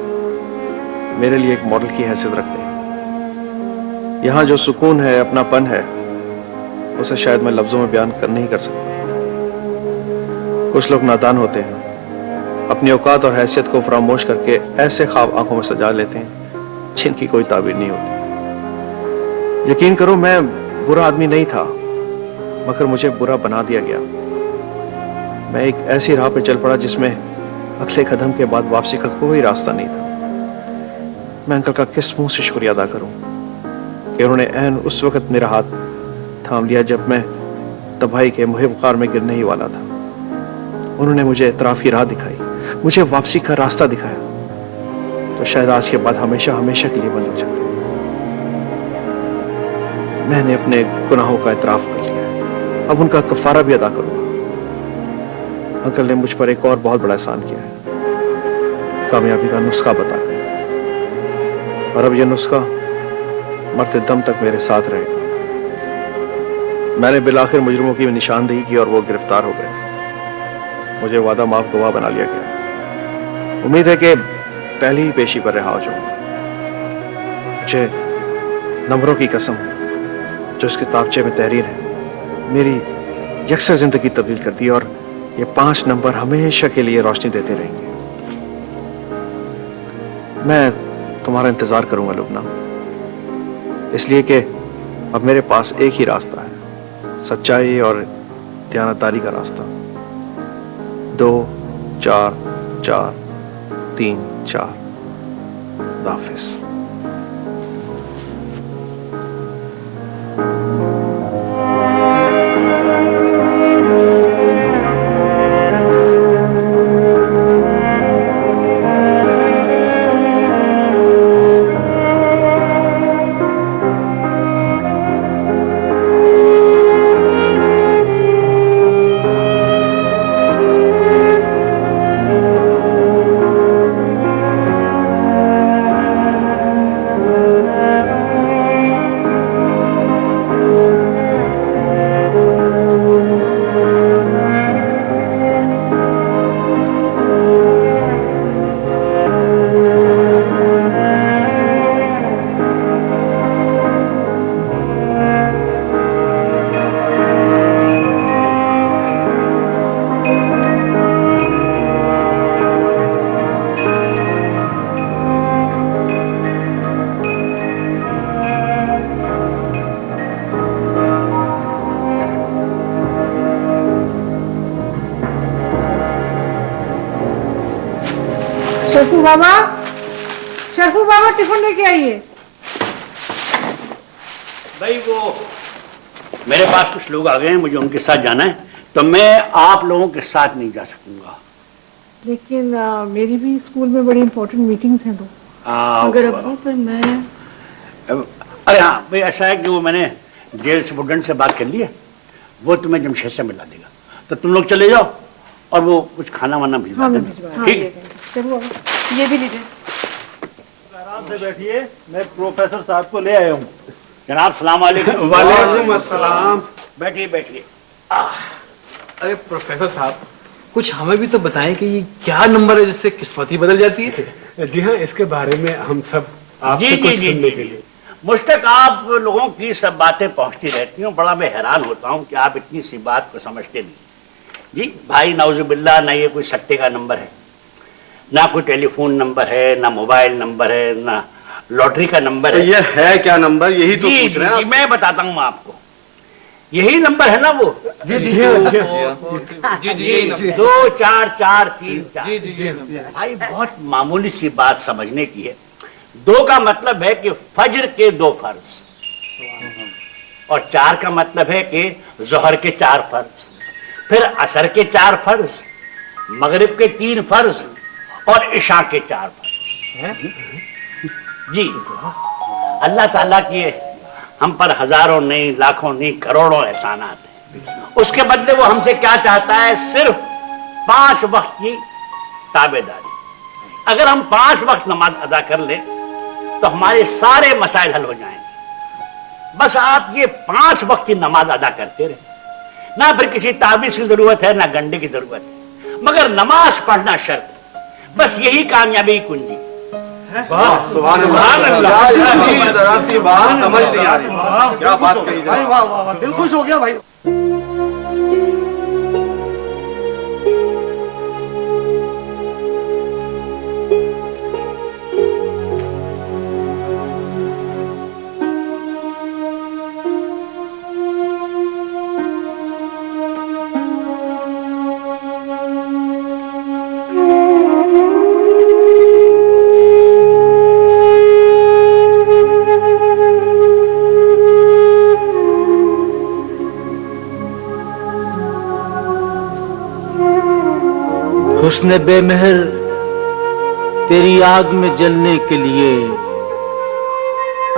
मेरे लिए एक मॉडल की हैसियत रखते हैं। यहाँ जो सुकून है, अपनापन है, उसे शायद मैं लफ्जों में बयान कर नहीं कर सकता। कुछ लोग नादान होते हैं, अपनी औकात और हैसियत को फरामोश करके ऐसे ख्वाब आंखों में सजा लेते हैं जिनकी कोई ताबीर नहीं होती। यकीन करो, मैं बुरा आदमी नहीं था, मगर मुझे बुरा बना दिया गया। मैं एक ऐसी राह पर चल पड़ा जिसमें अगले कदम के बाद वापसी का कोई रास्ता नहीं था। मैं अंकल का किस मुंह से शुक्रिया अदा करूं कि उन्होंने ऐन उस वक्त मेरा हाथ थाम लिया जब मैं तबाही के मुहिम कार में गिरने ही वाला था। उन्होंने मुझे इतराफ की राह दिखाई, मुझे वापसी का रास्ता दिखाया, तो शायद आज के बाद हमेशा हमेशा के लिए बंद हो जाता। मैंने अपने गुनाहों का इतराफ कर लिया, अब उनका कफारा भी अदा करूंगा। अंकल ने मुझ पर एक और बहुत बड़ा एहसान किया है, कामयाबी का नुस्खा बताया, और अब यह नुस्खा मरते दम तक मेरे साथ रहेगा। मैंने बिलाखिर मुजरिमों की निशानदेही की और वो गिरफ्तार हो गए। मुझे वादा माफ गवाह बना लिया गया। उम्मीद है कि पहली ही पेशी पर रिहा हो जाऊंगा। मुझे नंबरों की कसम जो इस किताबचे में तहरीर है, मेरी यकसर जिंदगी तब्दील कर दी, और ये 5 नंबर हमेशा के लिए रोशनी देते रहेंगे। मैं तुम्हारा इंतजार करूंगा लुबना, इसलिए कि अब मेरे पास एक ही रास्ता है, सच्चाई और दयानतदारी का रास्ता। 2 4 4 3 4। हाफिज। शरफू बाबा टिफिन लेके आइए। भाई वो मेरे पास कुछ लोग आ गए हैं, मुझे उनके साथ जाना है, तो मैं आप लोगों के साथ नहीं जा सकूंगा। लेकिन मेरी भी स्कूल में बड़ी इंपॉर्टेंट मीटिंग्स हैं तो। अगर अब्बू फिर मैं। अरे हाँ भाई, ऐसा है कि वो मैंने जेल सुपरडेंट से बात कर ली है, वो तुम्हें जमशेद से मिला देगा, तो तुम लोग चले जाओ और वो कुछ खाना वाना भिजवा देना। ठीक है, ये भी लीजिए। आराम से बैठिए, मैं प्रोफेसर साहब को ले आया हूँ। जनाब सलाम वालेकुम। वालेकुम अस्सलाम। बैठिए बैठिए। अरे प्रोफेसर साहब, कुछ हमें भी तो बताएं कि ये क्या नंबर है जिससे किस्मत ही बदल जाती है। जी हाँ, इसके बारे में हम सब आपसे कुछ सुनने के लिए। मुझ तक आप लोगों की सब बातें पहुंचती रहती हूँ, बड़ा मैं हैरान होता हूँ कि आप इतनी सी बात को समझते नहीं। जी भाई, नाउजुबिल्ला, ना ये कोई सट्टे का नंबर है, ना कोई टेलीफोन नंबर है, ना मोबाइल नंबर है, ना लॉटरी का नंबर है। ये है क्या नंबर, यही तो पूछ रहे हैं। मैं बताता हूँ आपको, यही नंबर है ना वो। जी जी जी 2 4 4 3 4। भाई बहुत मामूली सी बात समझने की है। 2 का मतलब है कि फज्र के 2 फर्ज, और 4 का मतलब है कि जोहर के 4 फर्ज, फिर असर के 4 फर्ज, मगरिब के 3 फर्ज और इशा के 4 फर्ज। जी, अल्लाह ताला की हम पर हजारों नहीं, लाखों नहीं, करोड़ों एहसानात हैं। उसके बदले वो हमसे क्या चाहता है? सिर्फ 5 वक्त की ताबेदारी। अगर हम 5 वक्त नमाज अदा कर ले तो हमारे सारे मसाइल हल हो जाएंगे। बस आप ये 5 वक्त की नमाज अदा करते रहे, ना फिर किसी ताबीज की जरूरत है, ना गंडे की जरूरत है, मगर नमाज पढ़ना शर्त है। बस यही कामयाबी की कुंजी। सुभान अल्लाह। सी बात समझ नहीं आ रही, क्या बात कही जाए। वाह वाह वाह, दिल खुश हो गया भाई। हुस्न बेमहर तेरी आग में जलने के लिए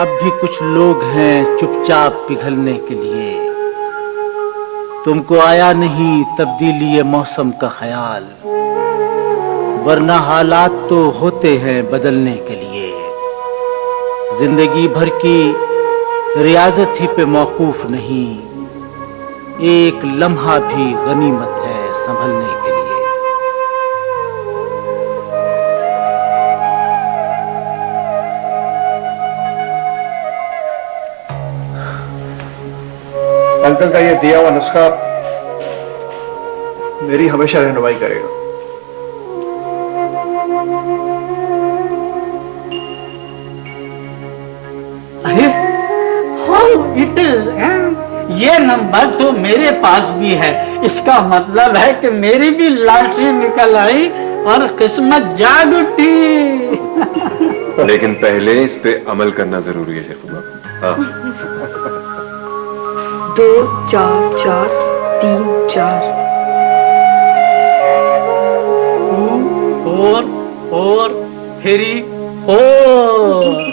अब भी कुछ लोग हैं चुपचाप पिघलने के लिए। तुमको आया नहीं तब्दीली मौसम का ख्याल, वरना हालात तो होते हैं बदलने के लिए। जिंदगी भर की रियाजत ही पे मौकूफ नहीं, एक लम्हा भी गनीमत है संभलने के लिए। अंकल का ये दिया हुआ नुस्खा मेरी हमेशा रहनुमाई करेगा। अरे इट इज, ये नंबर तो मेरे पास भी है। इसका मतलब है कि मेरी भी लॉटरी निकल आई और किस्मत जाग उठी। लेकिन पहले इस पे अमल करना जरूरी है शेखू बाबू। हाँ 2 4 4 3 4। 2 4 4 3 4।